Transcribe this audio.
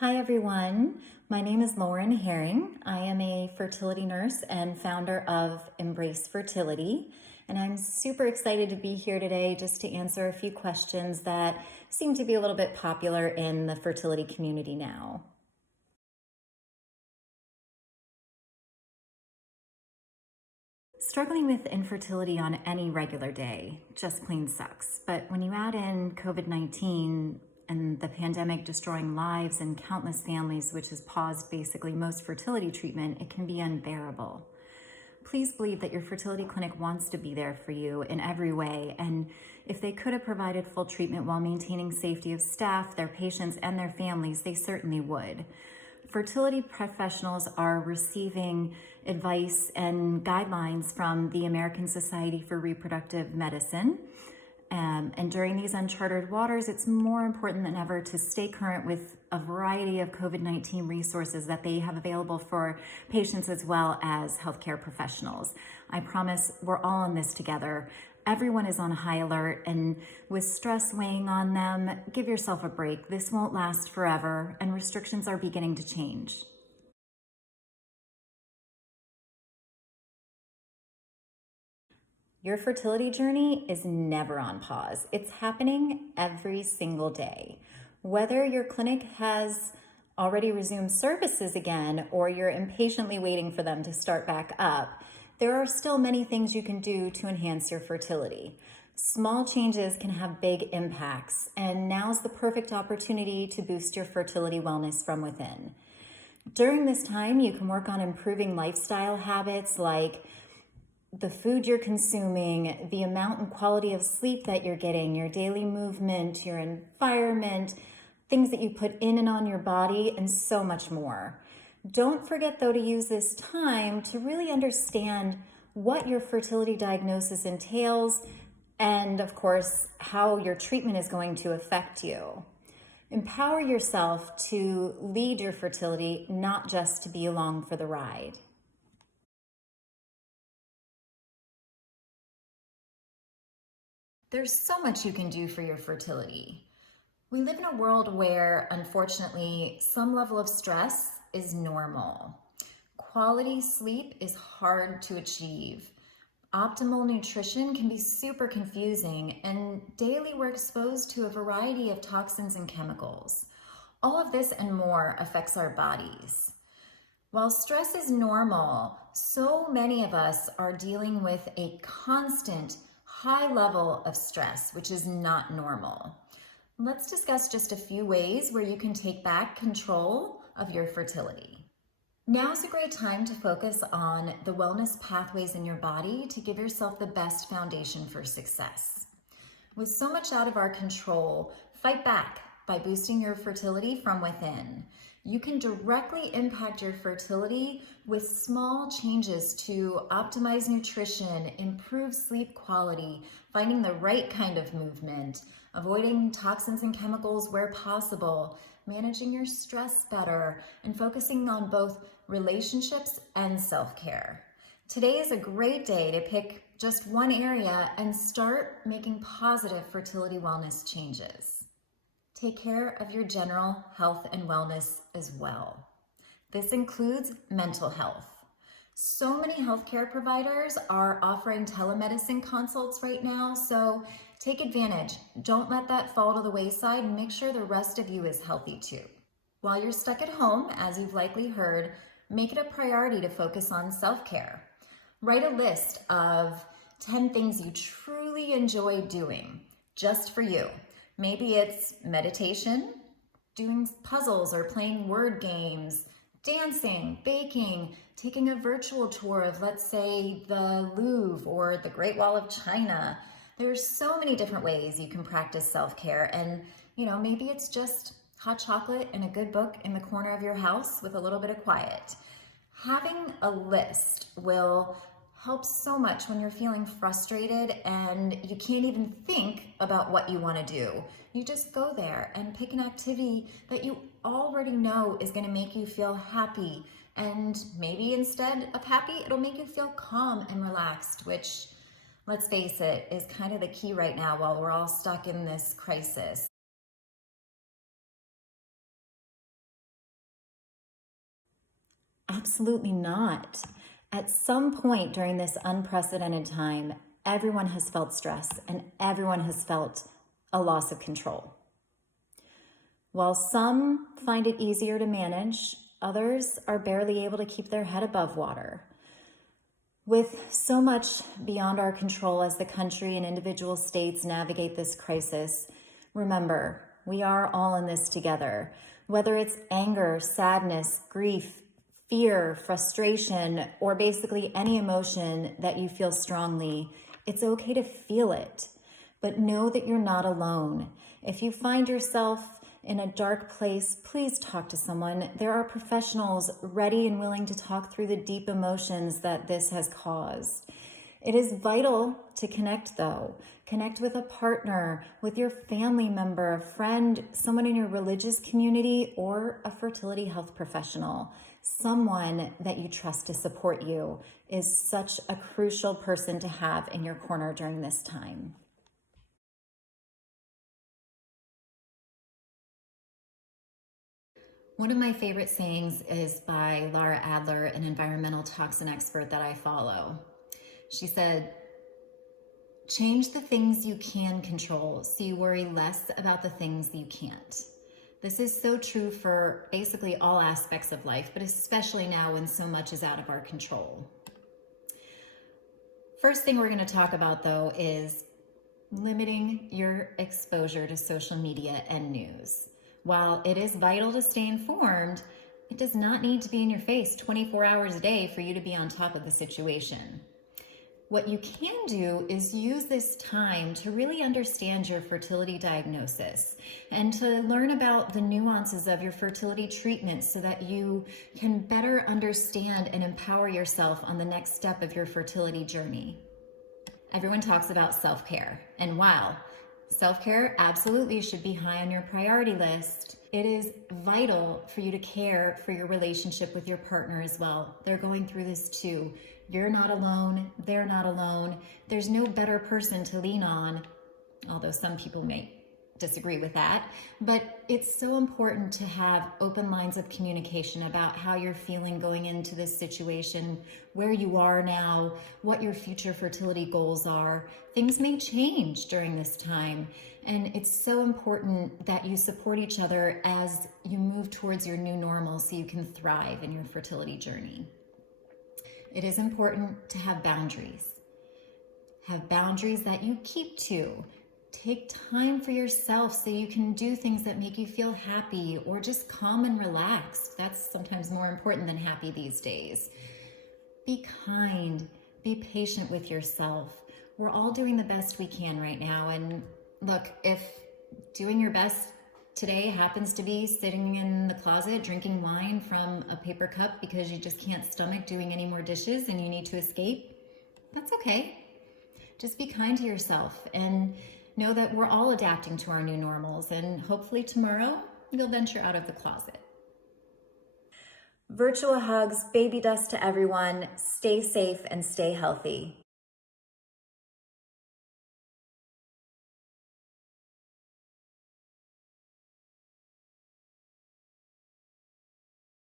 Hi everyone, my name is Lauren Haring. I am a fertility nurse and founder of Embrace Fertility, and I'm super excited to be here today just to answer a few questions that seem to be a little bit popular in the fertility community now. Struggling with infertility on any regular day just plain sucks. But when you add in COVID-19 and the pandemic destroying lives and countless families, which has paused basically most fertility treatment, it can be unbearable. Please believe that your fertility clinic wants to be there for you in every way. And if they could have provided full treatment while maintaining safety of staff, their patients, and their families, they certainly would. Fertility professionals are receiving advice and guidelines from the American Society for Reproductive Medicine. And during these uncharted waters, it's more important than ever to stay current with a variety of COVID-19 resources that they have available for patients as well as healthcare professionals. I promise we're all in this together. Everyone is on high alert, and with stress weighing on them, give yourself a break. This won't last forever, and restrictions are beginning to change. Your fertility journey is never on pause. It's happening every single day. Whether your clinic has already resumed services again or you're impatiently waiting for them to start back up, there are still many things you can do to enhance your fertility. Small changes can have big impacts, and now's the perfect opportunity to boost your fertility wellness from within. During this time, you can work on improving lifestyle habits like the food you're consuming, the amount and quality of sleep that you're getting, your daily movement, your environment, things that you put in and on your body, and so much more. Don't forget, though, to use this time to really understand what your fertility diagnosis entails and, of course, how your treatment is going to affect you. Empower yourself to lead your fertility, not just to be along for the ride. There's so much you can do for your fertility. We live in a world where, unfortunately, some level of stress is normal. Quality sleep is hard to achieve. Optimal nutrition can be super confusing, and daily we're exposed to a variety of toxins and chemicals. All of this and more affects our bodies. While stress is normal, so many of us are dealing with a constant high level of stress, which is not normal. Let's discuss just a few ways where you can take back control of your fertility. Now is a great time to focus on the wellness pathways in your body to give yourself the best foundation for success. With so much out of our control, fight back by boosting your fertility from within. You can directly impact your fertility with small changes to optimize nutrition, improve sleep quality, finding the right kind of movement, avoiding toxins and chemicals where possible, managing your stress better, and focusing on both relationships and self-care. Today is a great day to pick just one area and start making positive fertility wellness changes. Take care of your general health and wellness as well. This includes mental health. So many healthcare providers are offering telemedicine consults right now, so take advantage. Don't let that fall to the wayside, and make sure the rest of you is healthy too. While you're stuck at home, as you've likely heard, make it a priority to focus on self-care. Write a list of 10 things you truly enjoy doing just for you. Maybe it's meditation, doing puzzles or playing word games, dancing, baking, taking a virtual tour of, let's say, the Louvre or the Great Wall of China. There's so many different ways you can practice self-care, and maybe it's just hot chocolate and a good book in the corner of your house with a little bit of quiet. Having a list will help so much when you're feeling frustrated and you can't even think about what you want to do. You just go there and pick an activity that you already know is going to make you feel happy, and maybe instead of happy, it'll make you feel calm and relaxed, which, let's face it, is kind of the key right now while we're all stuck in this crisis. Absolutely not. At some point during this unprecedented time, everyone has felt stress and everyone has felt a loss of control. While some find it easier to manage, others are barely able to keep their head above water. With so much beyond our control as the country and individual states navigate this crisis, remember, we are all in this together. Whether it's anger, sadness, grief, fear, frustration, or basically any emotion that you feel strongly, it's okay to feel it. But know that you're not alone. If you find yourself in a dark place, please talk to someone. There are professionals ready and willing to talk through the deep emotions that this has caused. It is vital to connect, though. Connect with a partner, with your family member, a friend, someone in your religious community, or a fertility health professional. Someone that you trust to support you is such a crucial person to have in your corner during this time. One of my favorite sayings is by Laura Adler, an environmental toxin expert that I follow. She said, "Change the things you can control so you worry less about the things you can't." This is so true for basically all aspects of life, but especially now when so much is out of our control. First thing we're going to talk about, though, is limiting your exposure to social media and news. While it is vital to stay informed, it does not need to be in your face 24 hours a day for you to be on top of the situation. What you can do is use this time to really understand your fertility diagnosis and to learn about the nuances of your fertility treatment so that you can better understand and empower yourself on the next step of your fertility journey. Everyone talks about self-care, and while self-care absolutely should be high on your priority list, it is vital for you to care for your relationship with your partner as well. They're going through this too. You're not alone. They're not alone. There's no better person to lean on, although some people may disagree with that. But it's so important to have open lines of communication about how you're feeling going into this situation, where you are now, what your future fertility goals are. Things may change during this time, and it's so important that you support each other as you move towards your new normal so you can thrive in your fertility journey. It is important to have boundaries. Have boundaries that you keep to. Take time for yourself so you can do things that make you feel happy or just calm and relaxed. That's sometimes more important than happy these days. Be kind. Be patient with yourself. We're all doing the best we can right now. And look, if doing your best today happens to be sitting in the closet drinking wine from a paper cup because you just can't stomach doing any more dishes and you need to escape, that's okay. Just be kind to yourself and know that we're all adapting to our new normals, and hopefully tomorrow you'll venture out of the closet. Virtual hugs, baby dust to everyone. Stay safe and stay healthy.